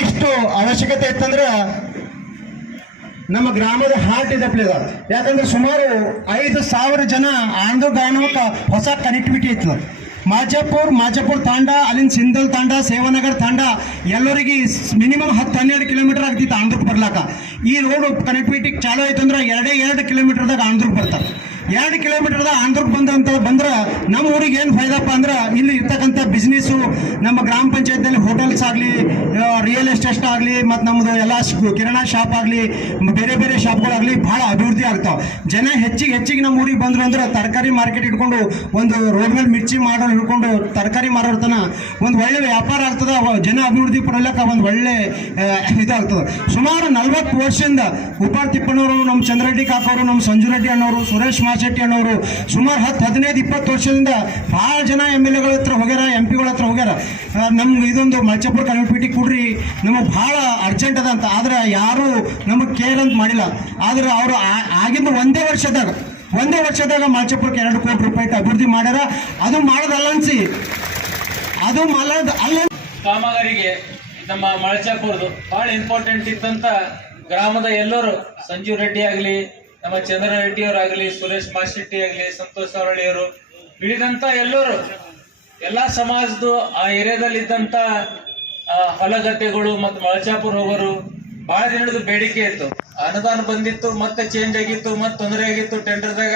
ಇಷ್ಟು ಅವಶ್ಯಕತೆ ಇತ್ತಂದ್ರೆ ನಮ್ಮ ಗ್ರಾಮದ ಹಾರ್ಟ್ ಇದೆ ಪ್ಲೇದ ಯಾಕಂದ್ರೆ ಸುಮಾರು ಐದು ಸಾವಿರ ಜನ ಆಂಧ್ರ ಹೊಸ ಕನೆಕ್ಟಿವಿಟಿ ಇತ್ತು. ಮಾಜಾಪುರ್ ಮಾಜಾಪುರ್ ತಾಂಡ, ಅಲ್ಲಿನ ಸಿಂಧಲ್ ತಾಂಡ, ಸೇವಾನಗರ್ ತಾಂಡ, ಎಲ್ಲರಿಗೆ ಮಿನಿಮಮ್ ಹತ್ತು ಹನ್ನೆರಡು ಕಿಲೋಮೀಟರ್ ಆಗ್ತಿತ್ತು ಆಂಧ್ರಕ್ಕೆ ಬರ್ಲಾಕ. ಈ ರೋಡ್ ಕನೆಕ್ಟಿವಿಟಿ ಚಾಲು ಆಯ್ತು ಅಂದ್ರೆ ಎರಡೇ ಎರಡು ಕಿಲೋಮೀಟರ್ದಾಗ ಆಂಧ್ರಕ್ಕೆ ಬರ್ತಾರೆ. ಎರಡು ಕಿಲೋಮೀಟರ್ದಾಗ ಆಂಧ್ರಕ್ಕೆ ಊರಿಗೆ ಏನು ಫೈದಪ್ಪ ಅಂದ್ರೆ ಇಲ್ಲಿ ಇರ್ತಕ್ಕಂಥ ಬಿಸ್ನೆಸ್ಸು ನಮ್ಮ ಗ್ರಾಮ ಪಂಚಾಯತ್ನಲ್ಲಿ ಹೋಟೆಲ್ಸ್ ಆಗಲಿ ರಿಯಲ್ ಎಸ್ಟೇಟ್ ಆಗಲಿ, ಮತ್ತು ನಮ್ಮದು ಎಲ್ಲ ಕಿರಣ ಶಾಪ್ ಆಗಲಿ, ಬೇರೆ ಬೇರೆ ಶಾಪ್ಗಳಾಗಲಿ ಭಾಳ ಅಭಿವೃದ್ಧಿ ಆಗ್ತಾವ. ಜನ ಹೆಚ್ಚಿಗೆ ಹೆಚ್ಚಿಗೆ ನಮ್ಮ ಊರಿಗೆ ಬಂದ್ರು ಅಂದ್ರೆ ತರಕಾರಿ ಮಾರ್ಕೆಟ್ ಇಟ್ಕೊಂಡು ಒಂದು ರೋಡ್ ಮೇಲೆ ಮಿರ್ಚಿ ಮಾಡೋರು ಹಿಡ್ಕೊಂಡು ತರಕಾರಿ ಮಾರೋರ್ ತನ ಒಂದು ಒಳ್ಳೆ ವ್ಯಾಪಾರ ಆಗ್ತದೆ ಜನ ಅಭಿವೃದ್ಧಿ ಪಡಲಕ್ಕ ಒಂದು ಒಳ್ಳೆ ಇದಾಗ್ತದೆ ಸುಮಾರು ನಲ್ವತ್ತು ವರ್ಷದಿಂದ ಉಪಾರ್ ತಿಪ್ಪಣ್ಣವರು ನಮ್ಮ ಚಂದ್ರರೆಡ್ಡಿ ಕಾಕೋರು ನಮ್ಮ ಸಂಜು ರೆಡ್ಡಿ ಅಣ್ಣವರು, ಸುರೇಶ್ ಮಾಶೆಟ್ಟಿ ಅಣ್ಣವರು ಸುಮಾರು ಹತ್ತು ಹದಿನೈದು, ಇಪ್ಪತ್ತು ವರ್ಷದಿಂದ ಭಾಳ ಜನ ಎಂ ಎಲ್ ಎಗಳ ಹತ್ರ ಹೋಗ್ಯಾರ, ಎಂ ಪಿಗಳ ಹತ್ರ ಹೋಗ್ಯಾರ. ನಮ್ಗೆ ಇದೊಂದು ಮಲ್ಚಾಪುರ ಕನೆಕ್ಟಿವಿಟಿ ಕೊಡ್ರಿ, ನಮಗೆ ಭಾಳ ಅರ್ಜೆಂಟ್ ಅದ ಅಂತ. ಆದ್ರೆ ಯಾರು ನಮಗೆ ಕೇರ್ ಅಂತ ಮಾಡಿಲ್ಲ. ಆದ್ರೆ ಅವರು ಆಗಿಂದ ಒಂದೇ ವರ್ಷದಾಗ ಒಂದೇ ವರ್ಷದಾಗ ಮಲ್ಚಾಪುರಕ್ಕೆ ಎರಡು ಕೋಟಿ ರೂಪಾಯಿ ಅಭಿವೃದ್ಧಿ ಮಾಡ್ಯಾರ. ಅದು ಮಾಡೋದಲ್ಲ ಅನ್ಸಿ ಅದು ಮಾಡೋದು ಅಲ್ಲ ಕಾಮಗಾರಿಗೆ ನಮ್ಮ ಮಳಚಾಪುರದು ಬಹಳ ಇಂಪಾರ್ಟೆಂಟ್ ಇತ್ತಂತ ಗ್ರಾಮದ ಎಲ್ಲರೂ, ಸಂಜೀವ್ ರೆಡ್ಡಿ ಆಗಲಿ, ನಮ್ಮ ಚಂದ್ರ ರೆಡ್ಡಿ ಆಗಲಿ ಸುರೇಶ್ ಮಾಶೆಟ್ಟಿ ಆಗಲಿ, ಸಂತೋಷ್ ಅವರಳಿಯವರು ಉಳಿದಂತ ಎಲ್ಲರೂ ಎಲ್ಲ ಸಮಾಜದ ಆ ಏರಿಯಾದಲ್ಲಿ ಇದ್ದಂತ ಆ, ಹೊಲಗದ್ದೆಗಳು ಮತ್ತು ಮಳಚಾಪುರ ಹೋಗೋರು ಬಹಳ ದಿನದ ಬೇಡಿಕೆ ಇತ್ತು. ಅನುದಾನ ಬಂದಿತ್ತು ಮತ್ತೆ ಚೇಂಜ್ ಆಗಿತ್ತು ಮತ್ತೆ ತೊಂದರೆ ಆಗಿತ್ತು ಟೆಂಡರ್ದಾಗ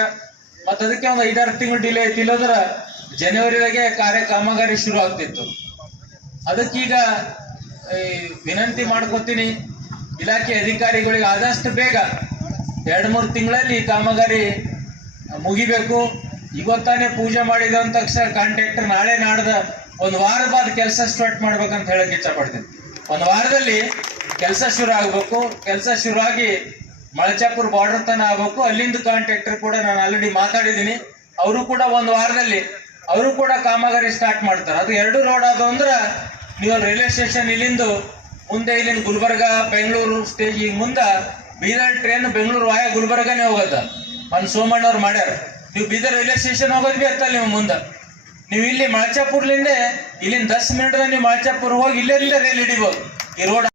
ಮತ್ತೆ ಅದಕ್ಕೆ ಒಂದು ಐದಾರು ತಿಂಗಳು ಡಿಲೇ ಆಯ್ತು. ಇಲ್ಲದ್ರ ಜನವರಿದಾಗೆ ಕಾರ್ಯ ಕಾಮಗಾರಿ ಶುರು ಆಗ್ತಿತ್ತು. ಅದಕ್ಕೀಗ ಈ, ವಿನಂತಿ ಮಾಡ್ಕೊತೀನಿ ಇಲಾಖೆ ಅಧಿಕಾರಿಗಳಿಗೆ ಆದಷ್ಟು ಬೇಗ ಎರಡು ಮೂರು ತಿಂಗಳಲ್ಲಿ ಕಾಮಗಾರಿ ಮುಗಿಬೇಕು. ಇವತ್ತಾನೆ ಪೂಜೆ ಮಾಡಿದ ಅಂದ ತಕ್ಷಣ ಕಾಂಟ್ರಾಕ್ಟರ್ ನಾಳೆ ನಾಡ್ದ ಒಂದು ವಾರ ಬಾದ್ ಕೆಲಸ ಸ್ಟಾರ್ಟ್ ಮಾಡ್ಬೇಕಂತ ಹೇಳಕ್ ಇಷ್ಟಪಡ್ತೀನಿ. ಒಂದು ವಾರದಲ್ಲಿ ಕೆಲಸ ಶುರು ಆಗ್ಬೇಕು, ಕೆಲಸ ಶುರು ಆಗಿ ಮಳಚಾಪುರ ಬಾರ್ಡರ್ ತನ ಆಗ್ಬೇಕು, ಅಲ್ಲಿಂದ ಕಾಂಟ್ರಾಕ್ಟರ್ ಕೂಡ ನಾನು ಆಲ್ರೆಡಿ ಮಾತಾಡಿದ್ದೀನಿ. ಅವರು ಕೂಡ ಒಂದು ವಾರದಲ್ಲಿ, ಅವರು ಕೂಡ ಕಾಮಗಾರಿ ಸ್ಟಾರ್ಟ್ ಮಾಡ್ತಾರೆ. ಅದು ಎರಡು ರೋಡ್ ಆದ ಅಂದ್ರ ನೀವು ರೈಲ್ವೆ ಸ್ಟೇಷನ್ ಇಲ್ಲಿಂದ ಮುಂದೆ ಇಲ್ಲಿಂದ ಗುಲ್ಬರ್ಗ, ಬೆಂಗಳೂರು ಸ್ಟೇಜ್ ಈಗ ಮುಂದ ಬೀದರ್ ಟ್ರೈನ್ ಬೆಂಗಳೂರು ವಾಯ ಗುಲ್ಬರ್ಗನೇ ಹೋಗತ್ತ ಒಂದು ಸೋಮಣ್ಣವ್ರು ಮಾಡ್ಯಾರ. ನೀವು ಬೀದರ್ ರೈಲ್ವೆ ಸ್ಟೇಷನ್ ಹೋಗೋದು ಬಿ ನೀವು ಮುಂದೆ. ನೀವು ಇಲ್ಲಿ ಮಳಚಾಪುರ್ಲಿಂದ ಇಲ್ಲಿಂದ ದಸ್ ಮಿನಿಟ್ದಾಗ ನೀವು ಮಳಚಾಪುರ್ ಹೋಗಿ ಇಲ್ಲೇ ರೈಲ್ ಹಿಡಿಬೋದು. ಈ ರೋಡ್